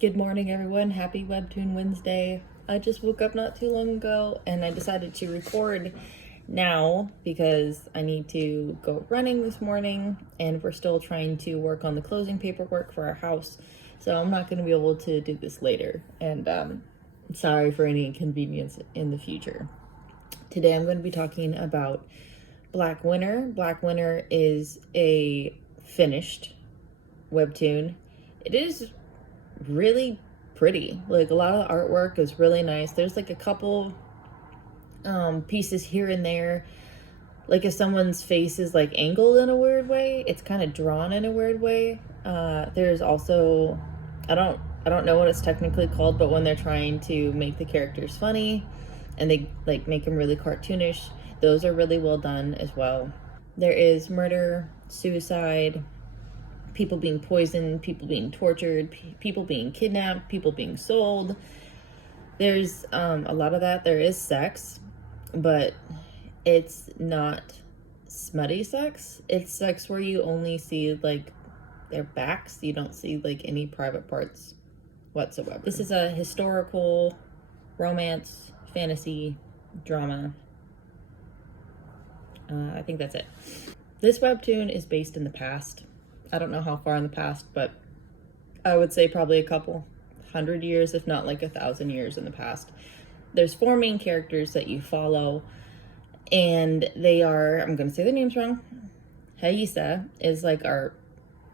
Good morning, everyone. Happy Webtoon Wednesday. I just woke up not too long ago and I decided to record now because I need to go running this morning and we're still trying to work on the closing paperwork for our house. So I'm not going to be able to do this later. And sorry for any inconvenience in the future. Today I'm going to be talking about Black Winter. Black Winter is a finished webtoon. It is really pretty. Like, a lot of the artwork is really nice. There's like a couple pieces here and there. Like, if someone's face is like angled in a weird way, it's kind of drawn in a weird way. There's also, I don't know what it's technically called, but when they're trying to make the characters funny and they like make them really cartoonish, those are really well done as well. There is murder, suicide, people being poisoned, people being tortured, people being kidnapped, people being sold. There's a lot of that. There is sex, but it's not smutty sex. It's sex where you only see like their backs. You don't see like any private parts whatsoever. This is a historical romance, fantasy, drama. I think that's it. This webtoon is based in the past. I don't know how far in the past, but I would say probably a couple 100 years, if not like 1,000 years in the past. There's 4 main characters that you follow, and they are, I'm going to say their names wrong. Haisa is like our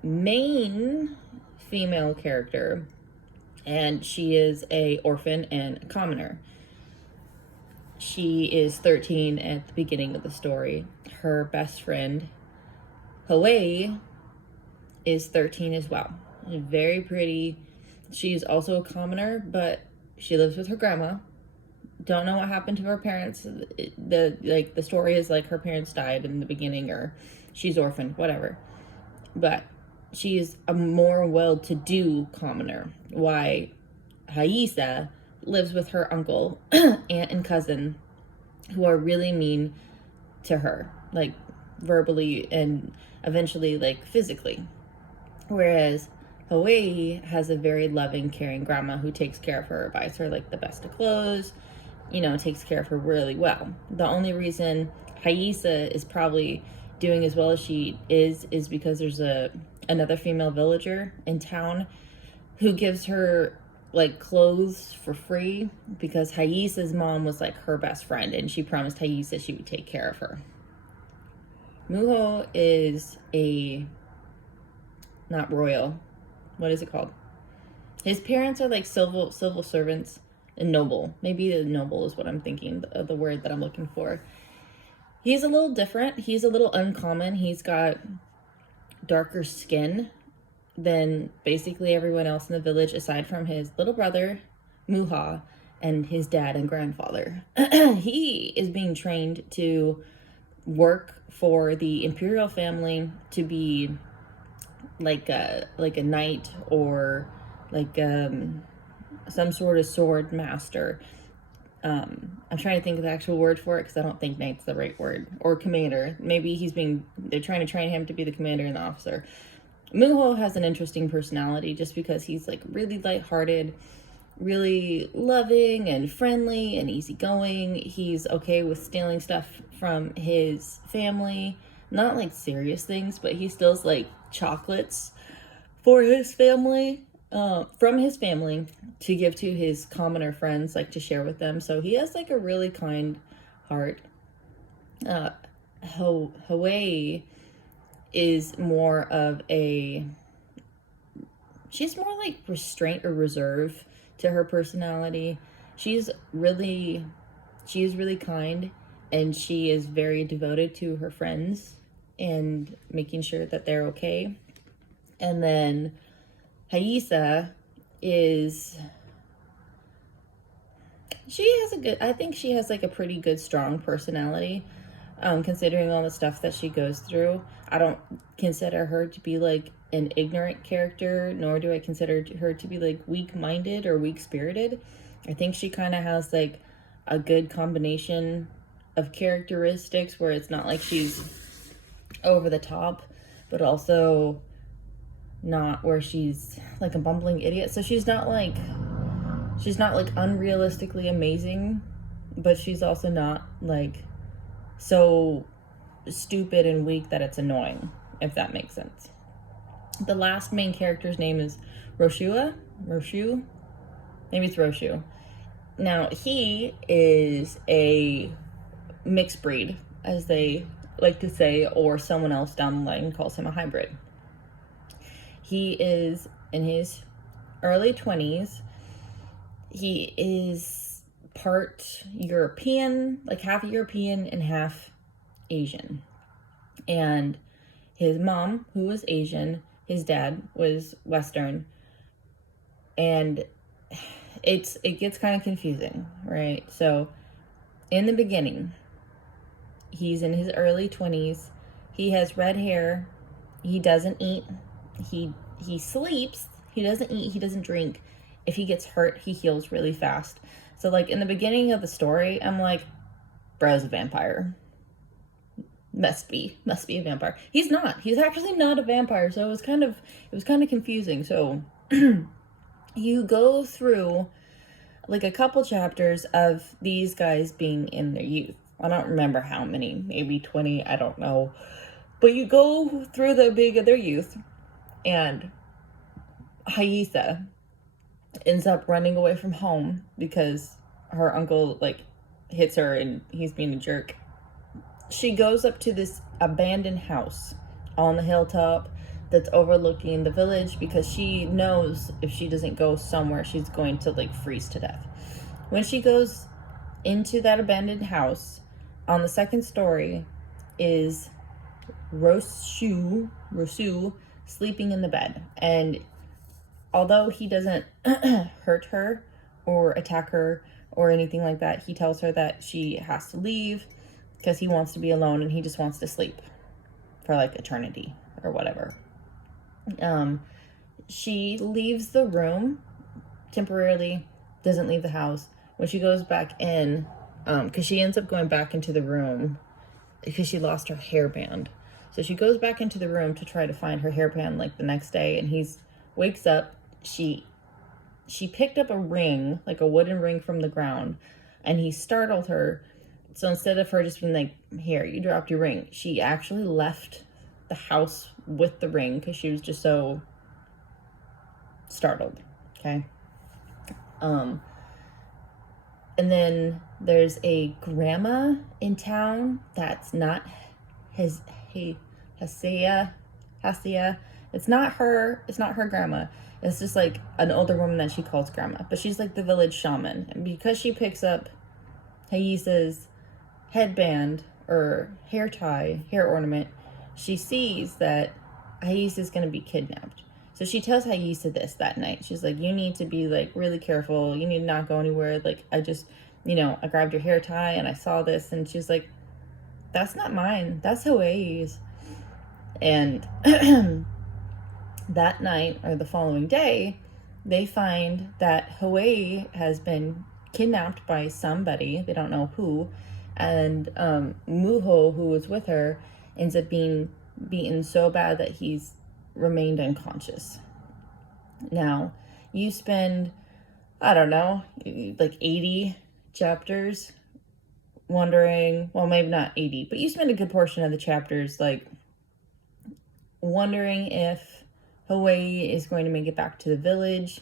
main female character, and she is a orphan and a commoner. She is 13 at the beginning of the story. Her best friend, Hawaii, is 13 as well. Very pretty. She's also a commoner, but she lives with her grandma. Don't know what happened to her parents. The story is like her parents died in the beginning, or she's orphaned, whatever. But she's a more well-to-do commoner. Why Haisa lives with her uncle, aunt, and cousin, who are really mean to her, like verbally and eventually like physically. Whereas Hawaii has a very loving, caring grandma who takes care of her, buys her like the best of clothes, takes care of her really well. The only reason Haisa is probably doing as well as she is because there's another female villager in town who gives her like clothes for free because Haisa's mom was like her best friend and she promised Haisa she would take care of her. Muho is not royal. What is it called? His parents are like civil servants and noble. Maybe the noble is what I'm thinking, the word that I'm looking for. He's a little different. He's a little uncommon. He's got darker skin than basically everyone else in the village aside from his little brother, Muha, and his dad and grandfather. He is being trained to work for the imperial family to be like a knight or like some sort of sword master. I'm trying to think of the actual word for it because I don't think knight's the right word. Or commander. Maybe they're trying to train him to be the commander and the officer. Muho has an interesting personality just because he's like really lighthearted, really loving and friendly and easygoing. He's okay with stealing stuff from his family. Not like serious things, but he steals like chocolates for his family, from his family to give to his commoner friends, like to share with them. So he has like a really kind heart. Hawaii is more of she's more like restraint or reserve to her personality. She's really kind, and she is very devoted to her friends and making sure that they're okay. And then Haisa I think she has like a pretty good, strong personality, considering all the stuff that she goes through. I don't consider her to be like an ignorant character, nor do I consider her to be like weak-minded or weak-spirited. I think she kind of has like a good combination of characteristics where it's not like she's over the top, but also not where she's like a bumbling idiot. So she's not like unrealistically amazing, but she's also not like so stupid and weak that it's annoying, if that makes sense. The last main character's name is Roshu. Maybe it's Roshu. Now, he is a mixed breed, as they like to say, or someone else down the line calls him a hybrid. He is in his early 20s. He is part European, like half European and half Asian. And his mom, who was Asian, his dad was Western. And it gets kind of confusing, right? So in the beginning, he's in his early 20s. He has red hair. He doesn't eat. He sleeps. He doesn't eat. He doesn't drink. If he gets hurt, he heals really fast. So like in the beginning of the story, I'm like, bro's a vampire. Must be a vampire. He's not. He's actually not a vampire. So it was kind of confusing. So you go through like a couple chapters of these guys being in their youth. I don't remember how many, maybe 20, I don't know. But you go through the big of their youth, and Haisa ends up running away from home because her uncle like hits her and he's being a jerk. She goes up to this abandoned house on the hilltop that's overlooking the village because she knows if she doesn't go somewhere, she's going to like freeze to death. When she goes into that abandoned house, on the second story is Roshu sleeping in the bed. And although he doesn't hurt her or attack her or anything like that, he tells her that she has to leave because he wants to be alone and he just wants to sleep for like eternity or whatever. She leaves the room temporarily, doesn't leave the house. When she goes back in, because she ends up going back into the room because she lost her hairband. So she goes back into the room to try to find her hairband like the next day, and he wakes up. She picked up a ring, like a wooden ring from the ground, and he startled her. So instead of her just being like, here, you dropped your ring, she actually left the house with the ring because she was just so startled. Okay. And then there's a grandma in town that's not Hasia. It's not her grandma. It's just like an older woman that she calls grandma. But she's like the village shaman. And because she picks up Haisa's headband or hair ornament, she sees that Haisa's going to be kidnapped. So she tells Haisa this that night. She's like, you need to be like really careful. You need to not go anywhere. Like, I just, I grabbed your hair tie and I saw this. And she's like, that's not mine. That's Hawaii's. And that night or the following day, they find that Hawaii has been kidnapped by somebody. They don't know who. And Muho, who was with her, ends up being beaten so bad that he's remained unconscious. Now, you spend, I don't know, like 80 chapters wondering, well, maybe not 80, but you spend a good portion of the chapters like wondering if Hawaii is going to make it back to the village,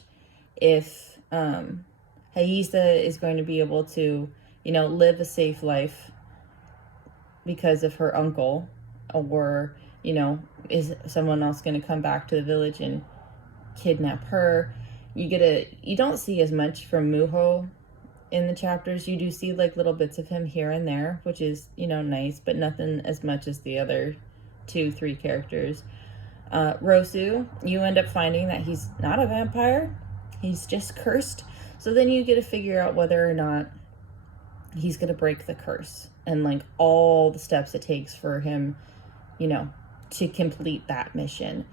if Haisa is going to be able to, live a safe life because of her uncle, or, is someone else going to come back to the village and kidnap her. You don't see as much from Muho in the chapters. You do see like little bits of him here and there, which is, nice, but nothing as much as the other 2-3 characters. Rosu, you end up finding that he's not a vampire. He's just cursed. So then you get to figure out whether or not he's going to break the curse and like all the steps it takes for him, to complete that mission.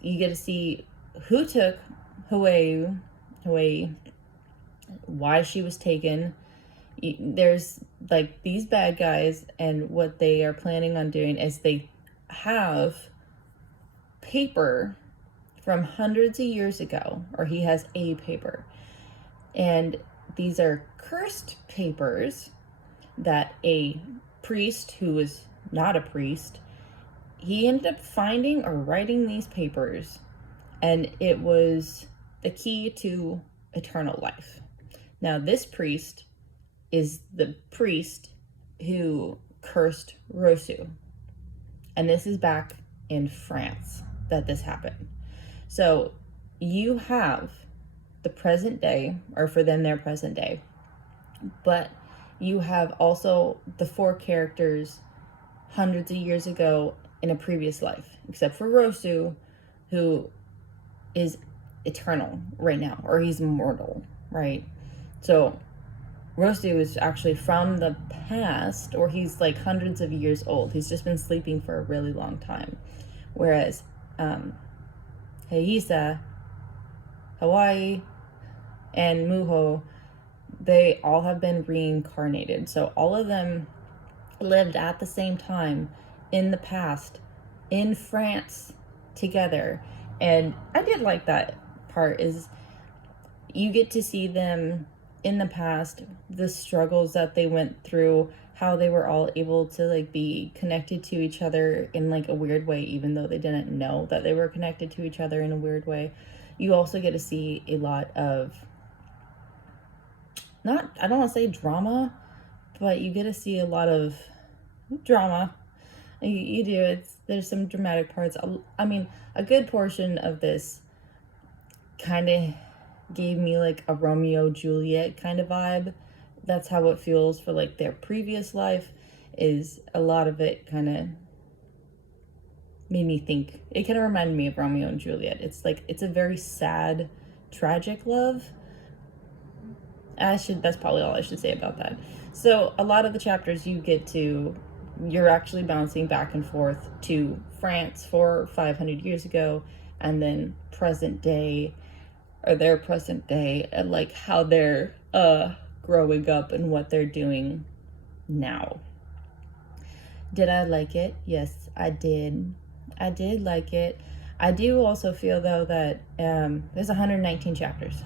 You get to see who took Hawaii, why she was taken. There's like these bad guys, and what they are planning on doing is they have paper from hundreds of years ago, or he has a paper. And these are cursed papers that a priest who was not a priest, he ended up finding or writing these papers, and it was the key to eternal life. Now, this priest is the priest who cursed Rosu. And this is back in France that this happened. So you have the present day, or for them, their present day, but you have also the 4 characters hundreds of years ago in a previous life, except for Rosu, who is eternal right now, or he's immortal, right? So Rosu is actually from the past, or he's like hundreds of years old. He's just been sleeping for a really long time. Whereas Heisa, Hawaii, and Muho, they all have been reincarnated. So all of them lived at the same time in the past in France together. And I did like that part, is you get to see them in the past, the struggles that they went through, how they were all able to like be connected to each other in like a weird way, even though they didn't know that they were connected to each other in a weird way. You also get to see a lot of, I don't want to say drama, but you get to see a lot of drama. You do. There's some dramatic parts. I mean, a good portion of this kind of gave me like a Romeo Juliet kind of vibe. That's how it feels for like their previous life. Is a lot of it kind of made me think. It kind of reminded me of Romeo and Juliet. It's like, it's a very sad, tragic love. That's probably all I should say about that. So a lot of the chapters you're actually bouncing back and forth to France 400 or 500 years ago, and then present day, or their present day, and like how they're growing up and what they're doing now. Did I like it? Yes, I did. I did like it. I do also feel though that there's 119 chapters.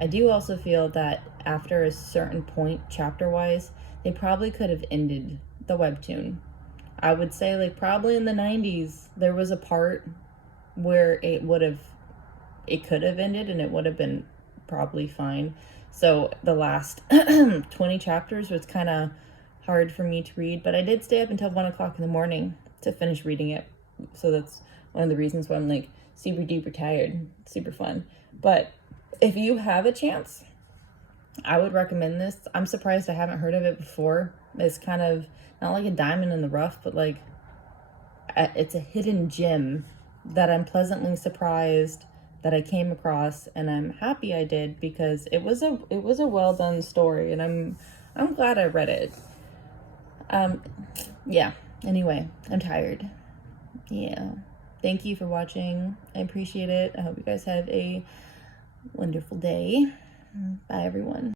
I do also feel that after a certain point, chapter-wise, they probably could have ended the webtoon. I would say like probably in the 90s, there was a part where it could have ended and it would have been probably fine. So the last 20 chapters was kind of hard for me to read, but I did stay up until 1 o'clock in the morning to finish reading it. So that's one of the reasons why I'm like super duper tired. Super fun. But if you have a chance, I would recommend this. I'm surprised I haven't heard of it before. It's kind of not like a diamond in the rough, but like it's a hidden gem that I'm pleasantly surprised that I came across, and I'm happy I did, because it was a well done story, and I'm glad I read it. Yeah. Anyway, I'm tired. Yeah. Thank you for watching. I appreciate it. I hope you guys have a wonderful day. Bye, everyone.